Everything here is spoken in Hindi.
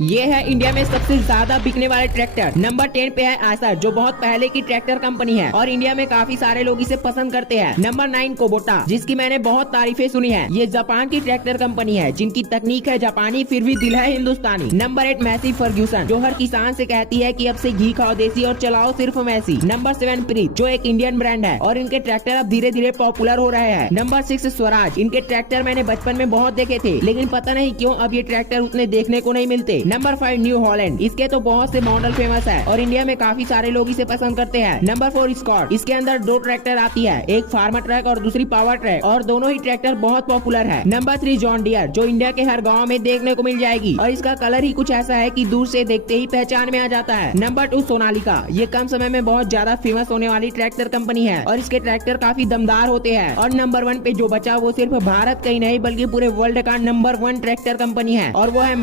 ये है इंडिया में सबसे ज्यादा बिकने वाले ट्रैक्टर। नंबर 10 पे है आसर, जो बहुत पहले की ट्रैक्टर कंपनी है और इंडिया में काफी सारे लोग इसे पसंद करते हैं। नंबर 9 कोबोटा, जिसकी मैंने बहुत तारीफें सुनी है। ये जापान की ट्रैक्टर कंपनी है जिनकी तकनीक है जापानी, फिर भी दिल है हिंदुस्तानी। नंबर 8 मैसी फर्ग्यूसन, जो हर किसान से कहती है कि अब से घी खाओ देसी और चलाओ सिर्फ मैसी। नंबर 7 प्रीत, जो एक इंडियन ब्रांड है और इनके ट्रैक्टर अब धीरे धीरे पॉपुलर हो रहे हैं। नंबर 6 स्वराज, इनके ट्रैक्टर मैंने बचपन में बहुत देखे थे, लेकिन पता नहीं क्यों अब ये ट्रैक्टर उतने देखने को नहीं मिलते। नंबर 5 न्यू हॉलैंड, इसके तो बहुत से मॉडल फेमस है और इंडिया में काफी सारे लोग इसे पसंद करते हैं। नंबर 4 स्कॉट, इसके अंदर दो ट्रैक्टर आती है, एक फार्मर ट्रैक और दूसरी पावर ट्रैक, और दोनों ही ट्रैक्टर बहुत पॉपुलर है। नंबर 3 जॉन डियर, जो इंडिया के हर गाँव में देखने को मिल जाएगी और इसका कलर ही कुछ ऐसा है कि दूर से देखते ही पहचान में आ जाता है। नंबर 2 सोनालिका, ये कम समय में बहुत ज्यादा फेमस होने वाली ट्रैक्टर कंपनी है और इसके ट्रैक्टर काफी दमदार होते हैं। और नंबर 1 पे जो बचा वो सिर्फ भारत का ही नहीं बल्कि पूरे वर्ल्ड का नंबर 1 ट्रैक्टर कंपनी है और वो है